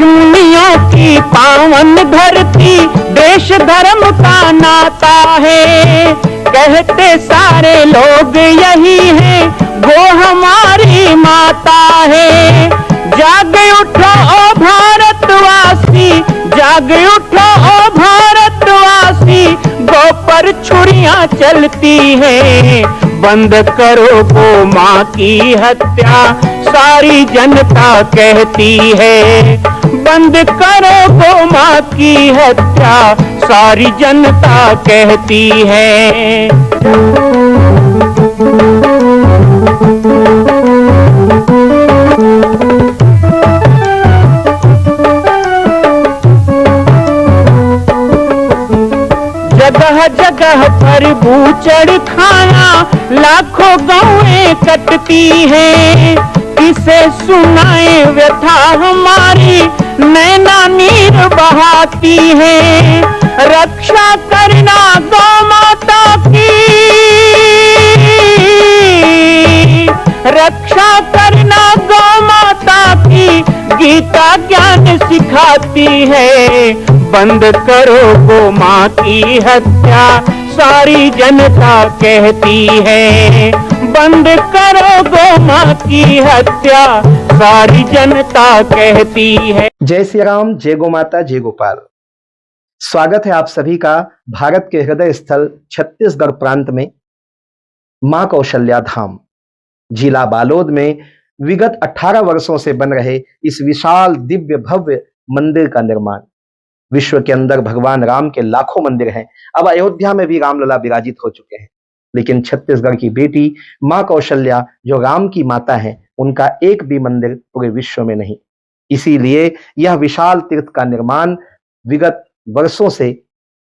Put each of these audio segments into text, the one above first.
ऋषिमुनियों की पावन धरती, देश धर्म का नाता है। कहते सारे लोग यही है, वो हमारी माता है। जाग उठो ओ भारतवासी, जाग उठो ओ भारतवासी, गौ पर छुरियां चलती हैं। बंद करो गौ माँ की हत्या, सारी जनता कहती है। बंद करो गौ माँ की हत्या, सारी जनता कहती है। जगह जगह पर बूचड़ खाना, लाखों गौएं कटती हैं। किसे सुनाए व्यथा हमारी, नैना नीर बहाती है। रक्षा करना गौ माता की, रक्षा करना गौ माता की, गीता ज्ञान सिखाती है। बंद करो गौ माँ की हत्या, सारी जनता कहती है। बंद करो गौ माँ की हत्या, सारी जनता कहती है। जय श्री राम, जय गौ माता, जय गोपाल। स्वागत है आप सभी का भारत के हृदय स्थल छत्तीसगढ़ प्रांत में मां कौशल्या धाम जिला बालोद में विगत 18 वर्षों से बन रहे इस विशाल दिव्य भव्य मंदिर का निर्माण। विश्व के अंदर भगवान राम के लाखों मंदिर हैं। अब अयोध्या में भी रामलला विराजित हो चुके हैं, लेकिन छत्तीसगढ़ की बेटी मां कौशल्या जो राम की माता हैं, उनका एक भी मंदिर पूरे विश्व में नहीं। इसीलिए यह विशाल तीर्थ का निर्माण विगत वर्षों से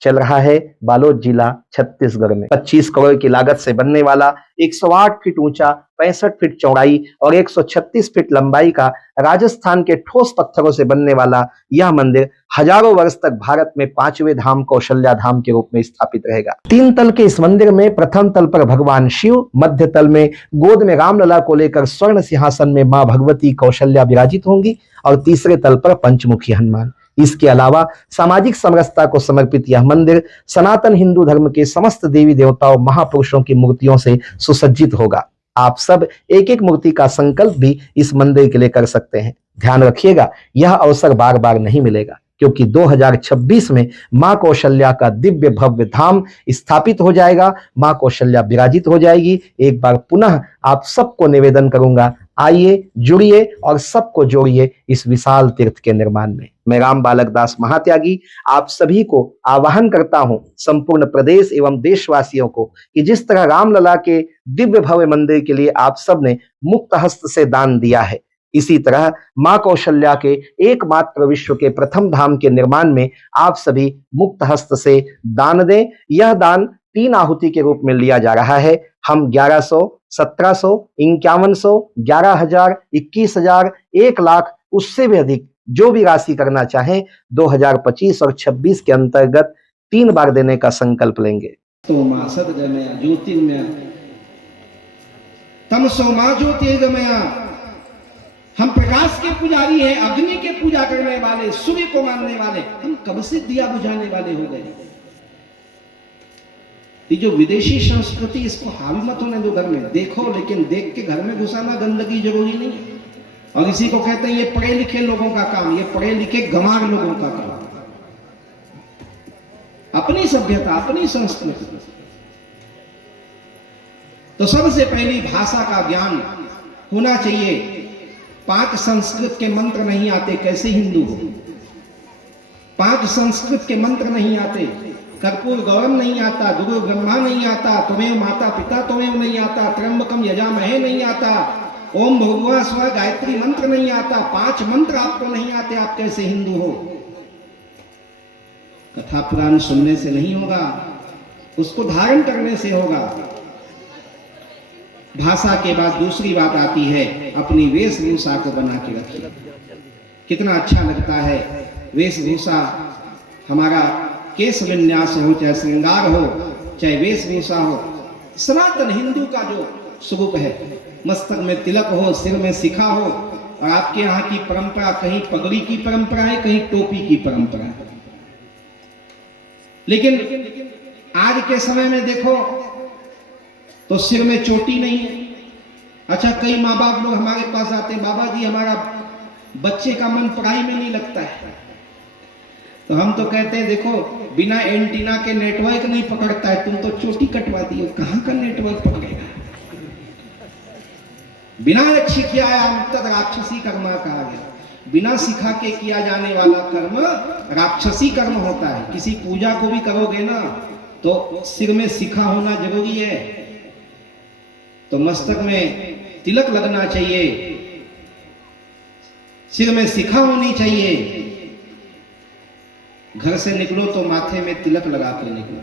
चल रहा है बालोद जिला छत्तीसगढ़ में। 25 करोड़ की लागत से बनने वाला 108 फीट ऊंचा, 65 फीट चौड़ाई और 136 फीट लंबाई का राजस्थान के ठोस पत्थरों से बनने वाला यह मंदिर हजारों वर्ष तक भारत में 5वें धाम कौशल्या धाम के रूप में स्थापित रहेगा। 3 तल के इस मंदिर में प्रथम तल पर भगवान शिव, मध्य तल में गोद में रामलला को लेकर स्वर्ण सिंहासन में मां भगवती कौशल्या विराजित होंगी और तीसरे तल पर पंचमुखी हनुमान। इसके अलावा सामाजिक समरसता को समर्पित यह मंदिर सनातन हिंदू धर्म के समस्त देवी देवताओं महापुरुषों की मूर्तियों से सुसज्जित होगा। आप सब एक एक मूर्ति का संकल्प भी इस मंदिर के लिए कर सकते हैं। ध्यान रखिएगा, यह अवसर बार बार नहीं मिलेगा, क्योंकि 2026 में मां कौशल्या का दिव्य भव्य धाम स्थापित हो जाएगा। मां कौशल्या विराजित हो जाएगी। एक बार पुनः आप सबको निवेदन करूंगा, आइए, जुड़िए और सबको जोड़िए इस विशाल तीर्थ के निर्माण में। मैं राम बालक दास महात्यागी आप सभी को आह्वान करता हूं, संपूर्ण प्रदेश एवं देशवासियों को, कि जिस तरह रामलला के दिव्य भव्य मंदिर के लिए आप सब ने मुक्त हस्त से दान दिया है, इसी तरह मां कौशल्या के एकमात्र विश्व के प्रथम धाम के निर्माण में आप सभी मुक्त हस्त से दान दें। यह दान 3 आहुति के रूप में लिया जा रहा है। हम 1100, 1700, 5100, 11,000, 21,000, 1 लाख, उससे भी अधिक जो भी राशि करना चाहें 2025 और 26 के अंतर्गत 3 बार देने का संकल्प लेंगे। तो मां सद्गमया ज्योतिर्मय तमसो मां ज्योतिर्गमया। हम प्रकाश के पुजारी हैं, अग्नि के पूजा करने वाले, सूर्य को मानने वाले। हम कब से दिया बुझाने वाले हो गए? ये जो विदेशी संस्कृति, इसको हावी मत होने दो घर में। देखो, लेकिन देख के घर में घुसाना गंदगी जरूरी नहीं। और इसी को कहते हैं ये पढ़े लिखे लोगों का काम, ये पढ़े लिखे गंवार लोगों का काम। अपनी सभ्यता, अपनी संस्कृति। तो सबसे पहली भाषा का ज्ञान होना चाहिए। 5 संस्कृत के मंत्र नहीं आते, कैसे हिंदू हो? 5 संस्कृत के मंत्र नहीं आते, कर्पूर गौरम नहीं आता, गुरु ब्रह्मा नहीं आता, तुम्हें माता पिता तुम्हें नहीं आता, त्र्यंबकम यजामहे नहीं आता, ओम भगवान स्व गायत्री मंत्र नहीं आता। 5 मंत्र आपको नहीं आते, आप कैसे हिंदू हो? कथा पुराण सुनने से नहीं होगा, उसको धारण करने से होगा। भाषा के बाद दूसरी बात आती है, अपनी वेशभूषा को बना के रखिए। कितना अच्छा लगता है वेशभूषा, हमारा केश विन्यास हो, चाहे श्रृंगार हो, चाहे वेशभूषा हो। सनातन हिंदू का जो स्वरूप है, मस्तक में तिलक हो, सिर में शिखा हो और आपके यहाँ की परंपरा कहीं पगड़ी की परंपरा है, कहीं टोपी की परंपरा है। लेकिन आज के समय में देखो तो सिर में चोटी नहीं है। अच्छा, कई माँ बाप लोग हमारे पास आते हैं, बाबा जी हमारा बच्चे का मन पढ़ाई में नहीं लगता है। तो हम तो कहते हैं देखो, बिना एंटीना के नेटवर्क नहीं पकड़ता है, तुम तो चोटी कटवा दी हो, कहां का नेटवर्क पकड़ेगा। बिना शिखाया तद राक्षसी कर्म कहा गया। बिना सिखा के किया जाने वाला कर्म राक्षसी कर्म होता है। किसी पूजा को भी करोगे ना तो सिर में शिखा होना जरूरी है, तो मस्तक में तिलक लगना चाहिए, सिर में शिखा होनी चाहिए। घर से निकलो तो माथे में तिलक लगा के निकलो।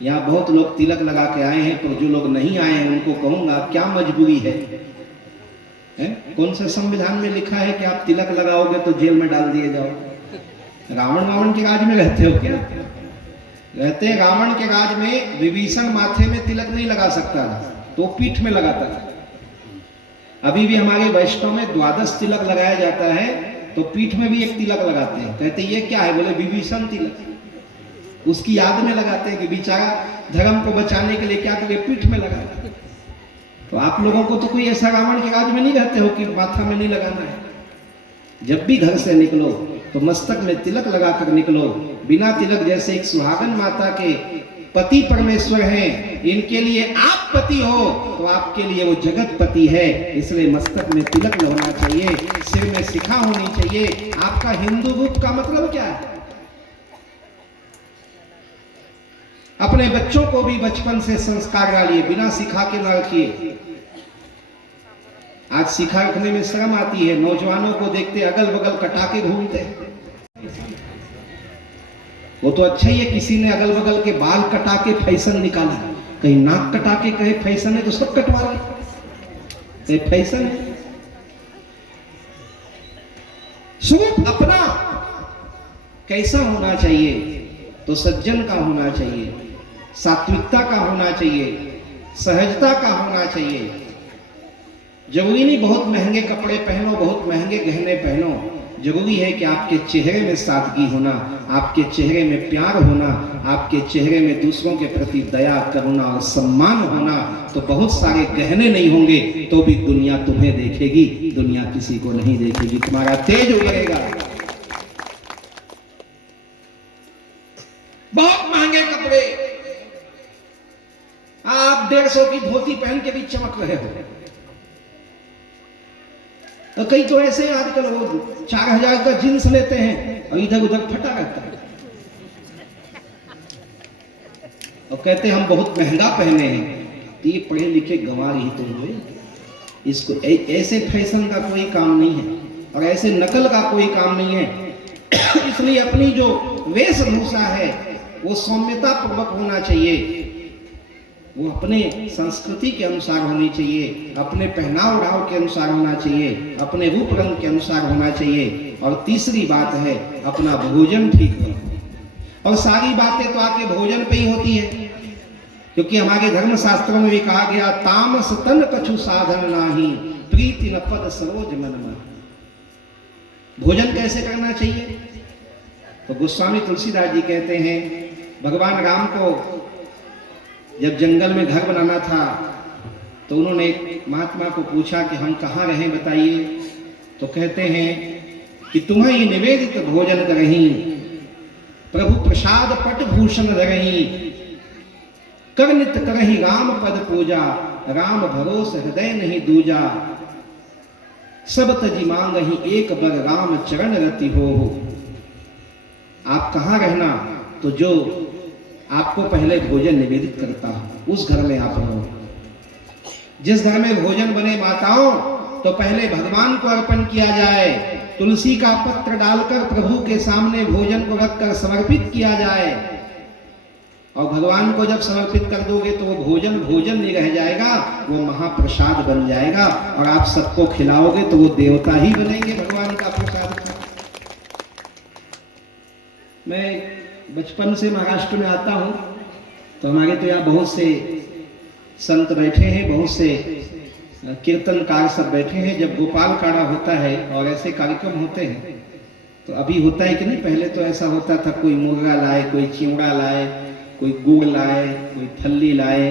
यहाँ बहुत लोग तिलक लगा के आए हैं, पर जो लोग नहीं आए हैं उनको कहूंगा क्या मजबूरी है? कौन से संविधान में लिखा है कि आप तिलक लगाओगे तो जेल में डाल दिए जाओ? रावण के राज में रहते हो क्या? रहते हैं रावण के राज में विभीषण माथे में तिलक नहीं लगा सकता था, तो पीठ में लगाता था। अभी भी हमारे वैष्णव में 12 तिलक लगाया जाता है, तो पीठ में भी एक तिलक लगाते हैं। कहते ये क्या है? बोले विभीषण तिलक, उसकी याद में लगाते हैं कि बेचारा धर्म को बचाने के लिए क्या करे, पीठ में लगा। तो आप लोगों को तो कोई ऐसा रावण के राज में नहीं रहते हो कि माथा में नहीं लगाना है। जब भी घर से निकलो तो मस्तक में तिलक लगाकर निकलो। बिना तिलक, जैसे एक सुहागन माता के पति परमेश्वर हैं, इनके लिए आप पति हो तो आपके लिए वो जगत पति है। इसलिए मस्तक में तिलक होना चाहिए, सिर में शिखा होनी चाहिए। आपका हिंदू रूप का मतलब क्या है? अपने बच्चों को भी बचपन से संस्कार डालिए, बिना सिखा के न रखिए। आज सिखा रखने में शर्म आती है, नौजवानों को देखते अगल बगल कटा के घूमते हैं। वो तो अच्छा ही है, किसी ने अगल बगल के बाल कटा के फैशन निकाला, कहीं नाक कटा के कहे फैशन है तो सब कटवा रहे, फैशन है। स्वरूप अपना कैसा होना चाहिए? तो सज्जन का होना चाहिए, सात्विकता का होना चाहिए, सहजता का होना चाहिए। जरूरी नहीं बहुत महंगे कपड़े पहनो, बहुत महंगे गहने पहनो। जरूरी है कि आपके चेहरे में सादगी होना, आपके चेहरे में प्यार होना, आपके चेहरे में दूसरों के प्रति दया, करुणा और सम्मान होना। तो बहुत सारे गहने नहीं होंगे तो भी दुनिया तुम्हें देखेगी, दुनिया किसी को नहीं देखेगी, तुम्हारा तेज उभरेगा। बहुत महंगे कपड़े, आप 150 की धोती पहन के भी चमक रहे हो। और कई तो ऐसे आजकल वो 4000 का जींस लेते हैं और इधर उधर फटा रहता है और कहते हैं हम बहुत महंगा पहने हैं। तो ये पढ़े लिखे गंवार ही तो हुए। इसको ऐसे फैशन का कोई काम नहीं है और ऐसे नकल का कोई काम नहीं है। इसलिए अपनी जो वेशभूषा है वो सौम्यता पूर्वक होना चाहिए, वो अपने संस्कृति के अनुसार होनी चाहिए, अपने पहनाव ओढ़ाव के अनुसार होना चाहिए, अपने रूप रंग के अनुसार होना चाहिए। और तीसरी बात है अपना भोजन ठीक हो। और सारी बातें तो आपके भोजन पे ही होती है, क्योंकि हमारे धर्म शास्त्रों में भी कहा गया तामस तन कछु साधन नाही, प्रीति न पद सरोज मन मन। भोजन कैसे करना चाहिए? तो गोस्वामी तुलसीदास जी कहते हैं, भगवान राम को जब जंगल में घर बनाना था तो उन्होंने एक महात्मा को पूछा कि हम कहाँ रहें बताइए। तो कहते हैं कि तुम्हें ही निवेदित भोजन करही, प्रभु प्रसाद पट भूषण धरही, करनित करही राम पद पूजा, राम भरोस हृदय नहीं दूजा, सब तजी मांगही एक बर राम चरण रति हो। आप कहाँ रहना? तो जो आपको पहले भोजन निवेदित करता है उस घर में आप रहो। जिस घर में भोजन बने माताओं, तो पहले भगवान को अर्पण किया जाए, तुलसी का पत्र डालकर प्रभु के सामने भोजन को रखकर समर्पित किया जाए। और भगवान को जब समर्पित कर दोगे तो वो भोजन भोजन नहीं रह जाएगा, वो महाप्रसाद बन जाएगा और आप सबको खिलाओगे तो वो देवता ही बनेंगे भगवान का प्रसाद। मैं बचपन से महाराष्ट्र में आता हूँ, तो हमारे तो यहाँ बहुत से संत बैठे हैं, बहुत से कीर्तनकार सब बैठे हैं। जब गोपाल काड़ा होता है और ऐसे कार्यक्रम होते हैं तो अभी होता है कि नहीं, पहले तो ऐसा होता था, कोई मुर्गा लाए, कोई चिवड़ा लाए, कोई गुड़ लाए, कोई फल्ली लाए,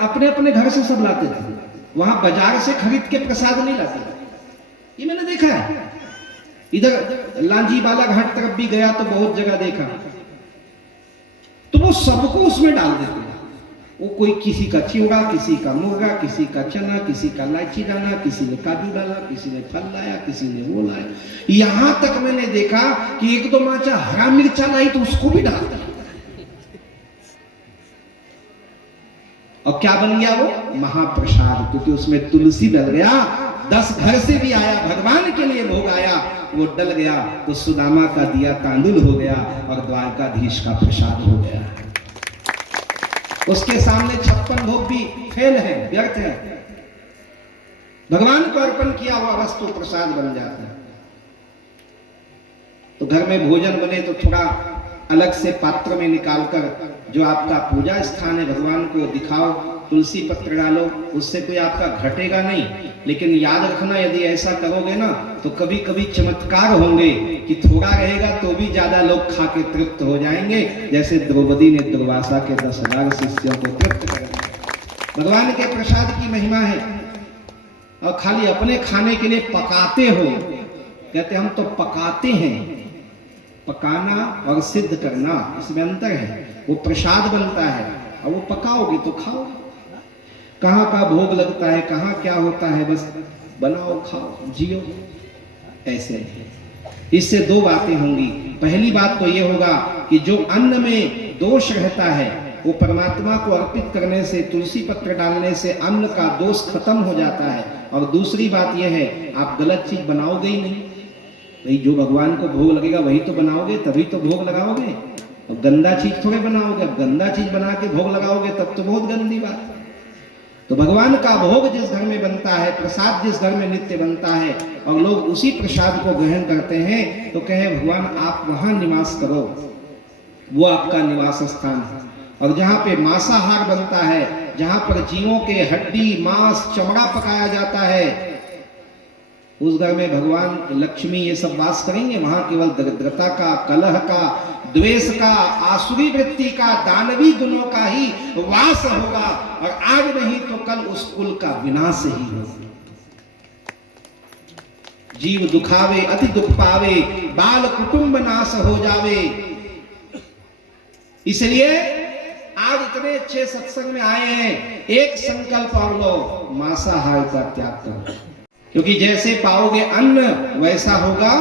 अपने अपने घर से सब लाते थे। वहां बाजार से खरीद के प्रसाद नहीं लाते थे, ये मैंने देखा है। इधर लांजी बाला घाट तरफ भी गया तो बहुत जगह देखा, तो वो सबको उसमें डाल देते हैं। वो कोई किसी का चिवड़ा, किसी का मुर्गा, किसी का चना, किसी का इलायची दाना, किसी ने काजू डाला, किसी ने फल लाया, किसी ने वो लाया। यहां तक मैंने देखा कि एक दो माचा हरा मिर्चा लाई तो उसको भी डाल दिया। और क्या बन गया वो? महाप्रसाद, क्योंकि उसमें तुलसी डल गया। 10 घर से भी आया, भगवान के लिए भोग आया, वो डल गया तो सुदामा का दिया तांदुल हो गया और द्वारकाधीश का प्रसाद हो गया। उसके सामने 56 भोग भी फेल है, व्यर्थ है। भगवान को अर्पण किया हुआ वस्तु प्रसाद बन जाता है। तो घर में भोजन बने तो थोड़ा अलग से पात्र में निकालकर जो आपका पूजा स्थान है भगवान को दिखाओ, तुलसी पत्र डालो, उससे कोई आपका घटेगा नहीं। लेकिन याद रखना, यदि ऐसा करोगे ना तो कभी कभी चमत्कार होंगे कि थोड़ा रहेगा तो भी ज्यादा लोग खा के तृप्त हो जाएंगे, जैसे द्रौपदी ने दुर्वासा के 10,000 शिष्यों को तृप्त कर दिया। भगवान के प्रसाद की महिमा है। और खाली अपने खाने के लिए पकाते हो, कहते हम तो पकाते हैं। पकाना और सिद्ध करना, इसमें अंतर है। वो प्रसाद बनता है और वो पकाओगे तो खाओ। कहाँ का भोग लगता है, कहाँ क्या होता है, बस बनाओ, खाओ, जियो। ऐसे इससे 2 बातें होंगी। पहली बात तो ये होगा कि जो अन्न में दोष रहता है वो परमात्मा को अर्पित करने से, तुलसी पत्र डालने से अन्न का दोष खत्म हो जाता है। और दूसरी बात यह है, आप गलत चीज बनाओगे ही नहीं। भाई जो भगवान को भोग लगेगा वही तो बनाओगे, तभी तो भोग लगाओगे। और गंदा चीज थोड़े बनाओगे। अब गंदा चीज बना के भोग लगाओगे तब तो बहुत गंदी बात है। तो भगवान का भोग जिस घर में बनता है, प्रसाद जिस घर में नित्य बनता है और लोग उसी प्रसाद को ग्रहण करते हैं, तो कहे भगवान आप वहां निवास करो, वो आपका निवास स्थान है। और जहाँ पे मांसाहार बनता है, जहाँ पर जीवों के हड्डी, मांस, चमड़ा पकाया जाता है, उस घर में भगवान लक्ष्मी ये सब वास करेंगे। वहां केवल दरिद्रता का, कलह का, द्वेष का, आसुरी वृत्ति का, दानवी गुणों का ही वास होगा। और आज नहीं तो कल उस कुल का विनाश ही होगा। जीव दुखावे अति दुख पावे, बाल कुटुंब नाश हो जावे। इसलिए आज इतने अच्छे सत्संग में आए हैं, एक संकल्प और लो, मांसाहार का त्याग करो। क्योंकि जैसे पाओगे अन्न वैसा होगा।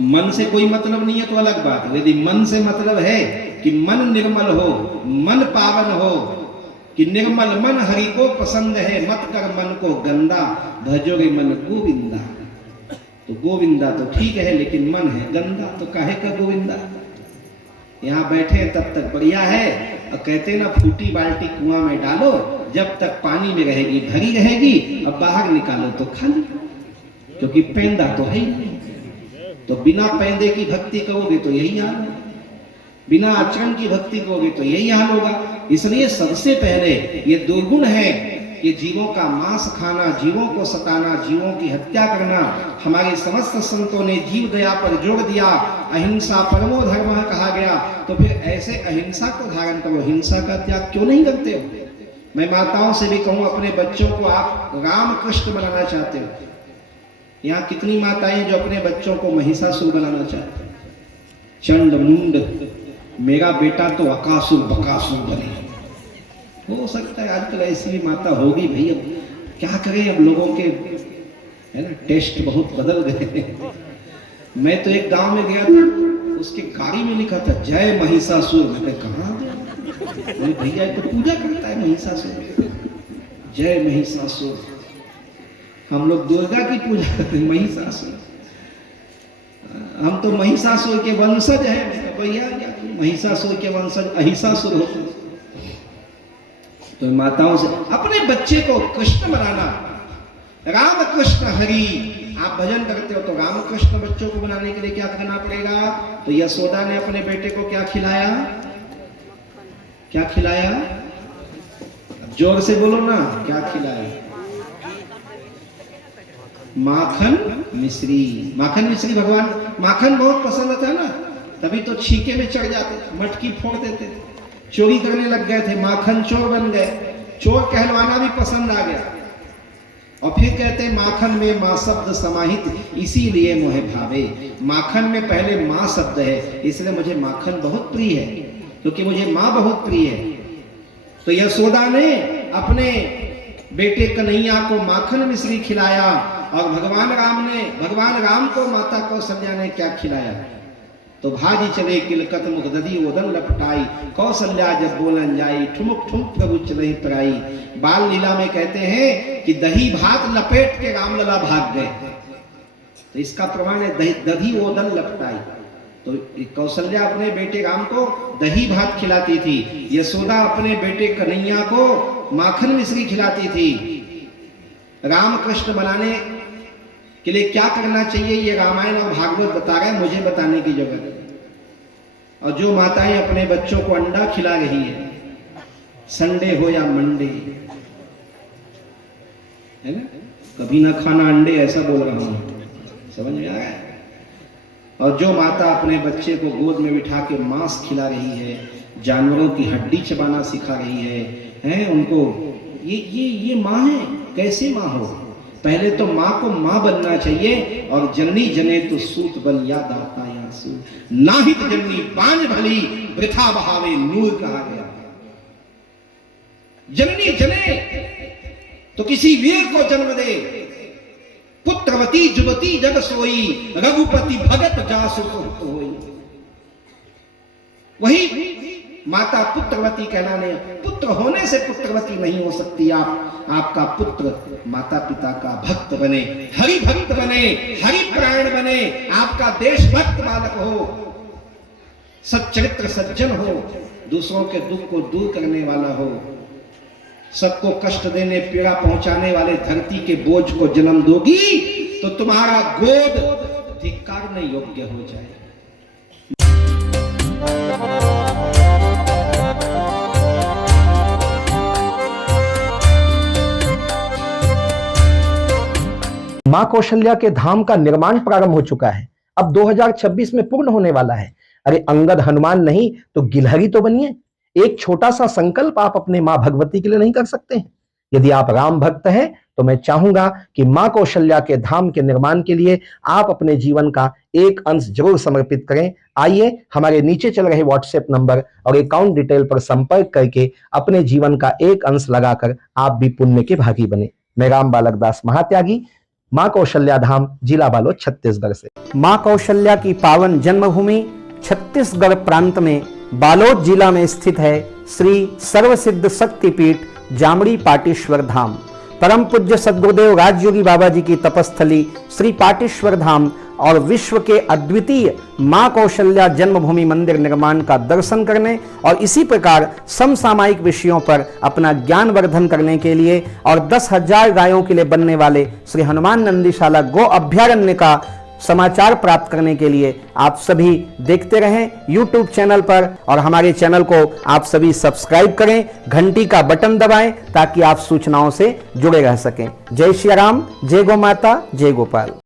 मन से कोई मतलब नहीं है तो अलग बात है। यदि मन से मतलब है कि मन निर्मल हो, मन पावन हो, कि निर्मल मन हरि को पसंद है, मत कर मन को गंदा, भजोगे मन गोविंदा। तो गोविंदा तो ठीक है, लेकिन मन है गंदा, तो काहे का गोविंदा। यहाँ बैठे तब तक बढ़िया है, और कहते ना फूटी बाल्टी कुआं में डालो, जब तक पानी में रहेगी भरी रहेगी, अब बाहर निकालो तो खाली, क्योंकि पैंदा तो है ही नहीं। तो बिना पैंदे की भक्ति करोगे तो यही हाल है, बिना आचरण की भक्ति करोगे तो यही हाल होगा। इसलिए सबसे पहले ये दुर्गुण है कि जीवों का मांस खाना, जीवों को सताना, जीवों की हत्या करना। हमारे समस्त संतों ने जीव दया पर जोर दिया, अहिंसा परमो धर्म कहा गया। तो फिर ऐसे अहिंसा को धारण करो, हिंसा का त्याग क्यों नहीं करते हो। मैं माताओं से भी कहूँ, अपने बच्चों को आप राम कृष्ण बनाना चाहते हो। यहाँ कितनी माताएं जो अपने बच्चों को महिषासुर बनाना चाहते हैं। चंड मुंड, मेरा बेटा तो अकासुर बकासुर बने। हो सकता है आजकल ऐसी भी माता होगी भाई, अब क्या करें, अब लोगों के है ना टेस्ट बहुत बदल गए। मैं तो एक गांव में गया था, उसके गाड़ी में लिखा था जय महिषासुर। मैं कहा भैया तो पूजा करता है महिषासुर, जय महिषासुर। हम लोग दुर्गा की पूजा करते हैं, महिषासुर हम तो महिषासुर के वंशज हैं। भैया महिषासुर के वंशज अहिषासुर होते। तो माताओं से अपने बच्चे को कृष्ण बनाना, राम कृष्ण हरि। आप भजन करते हो तो राम कृष्ण बच्चों को बनाने के लिए क्या करना पड़ेगा। तो यशोदा ने अपने बेटे को क्या खिलाया, क्या खिलाया, जोर से बोलो ना, क्या खिलाए? माखन मिश्री। माखन मिश्री भगवान, माखन बहुत पसंद था ना, तभी तो छीके में चढ़ जाते थे, मटकी फोड़ देते थे, चोरी करने लग गए थे, माखन चोर बन गए। चोर कहलवाना भी पसंद आ गया। और फिर कहते माखन में माँ शब्द समाहित, इसीलिए मोहे भावे। माखन में पहले माँ शब्द है, इसलिए मुझे माखन बहुत प्रिय है, क्योंकि मुझे माँ बहुत प्रिय है। तो यशोदा ने अपने बेटे कन्हैया को माखन मिश्री खिलाया, और भगवान राम को माता कौशल्या ने क्या खिलाया? तो भाजी चले किलकत मुख दधी ओदन लपटाई, कौशल्या जब बोलन जाई, ठुमुक ठुमुक प्रभु चले तराई। बाल लीला में कहते हैं कि दही भात लपेट के रामलला भाग गए, तो इसका प्रमाण है दधी ओदन लपटाई। तो कौशल्या अपने बेटे राम को दही भात खिलाती थी, यशोदा अपने बेटे कन्हैया को माखन मिश्री खिलाती थी। राम कृष्ण बनाने के लिए क्या करना चाहिए, ये रामायण और भागवत बता रहे हैं, मुझे बताने की जरूरत है। और जो माताएं अपने बच्चों को अंडा खिला रही है, संडे हो या मंडे, है ना, कभी ना खाना अंडे, ऐसा बोल रहा हूं, समझ में आ रहा है? और जो माता अपने बच्चे को गोद में बिठा के मांस खिला रही है, जानवरों की हड्डी चबाना सिखा रही है, उनको ये माँ है। कैसे माँ हो? पहले तो माँ को माँ बनना चाहिए, और जननी जने तो सूत बन या दाता या सूत, नाहित जननी पांच भली वृथा बहावे नूर कहा गया। जननी जने तो किसी वीर को जन्म दे, पुत्रवती जुवती जग सोई, रघुपति भगत जासु सुत होई। वही माता पुत्रवती कहलाने, पुत्र होने से पुत्रवती नहीं हो सकती। आपका पुत्र माता पिता का भक्त बने, हरि भक्त बने, हरि प्राण बने, आपका देशभक्त बालक हो, सच्चरित्र सज्जन हो, दूसरों के दुख को दूर करने वाला हो, सबको कष्ट देने पीड़ा पहुंचाने वाले धरती के बोझ को जन्म दोगी तो तुम्हारा गोद धिक्कारने योग्य हो जाए। मां कौशल्या के धाम का निर्माण प्रारंभ हो चुका है, अब 2026 में पूर्ण होने वाला है। अरे अंगद हनुमान नहीं तो गिलहरी तो बनिए। एक छोटा सा संकल्प आप अपने मां भगवती के लिए नहीं कर सकते हैं? यदि आप राम भक्त हैं तो मैं चाहूंगा कि मां कौशल्या के धाम के निर्माण के लिए आप अपने जीवन का एक अंश जरूर समर्पित करें। आइए हमारे नीचे चल रहे व्हाट्सएप नंबर और अकाउंट डिटेल पर संपर्क करके अपने जीवन का एक अंश लगाकर आप भी पुण्य के भागी बने। मैं राम बालक दास महात्यागी, मां कौशल्या धाम, जिला बालोद, छत्तीसगढ़ से। मां कौशल्या की पावन जन्मभूमि छत्तीसगढ़ प्रांत में बालोद जिला में स्थित है श्री सर्वसिद्ध शक्तिपीठ जामड़ी पाटेश्वर धाम। परम पूज्य सद्गुरुदेव राजयोगी बाबा जी की तपस्थली श्री पाटेश्वर धाम और विश्व के अद्वितीय मां कौशल्या जन्मभूमि मंदिर निर्माण का दर्शन करने और इसी प्रकार समसामयिक विषयों पर अपना ज्ञान वर्धन करने के लिए और 10,000 गायों के लिए बनने वाले श्री हनुमान नंदीशाला गो अभ्यारण्य का समाचार प्राप्त करने के लिए आप सभी देखते रहें YouTube चैनल पर, और हमारे चैनल को आप सभी सब्सक्राइब करें, घंटी का बटन दबाएं ताकि आप सूचनाओं से जुड़े रह सकें। जय श्री राम, जय गौ माता, जय गोपाल।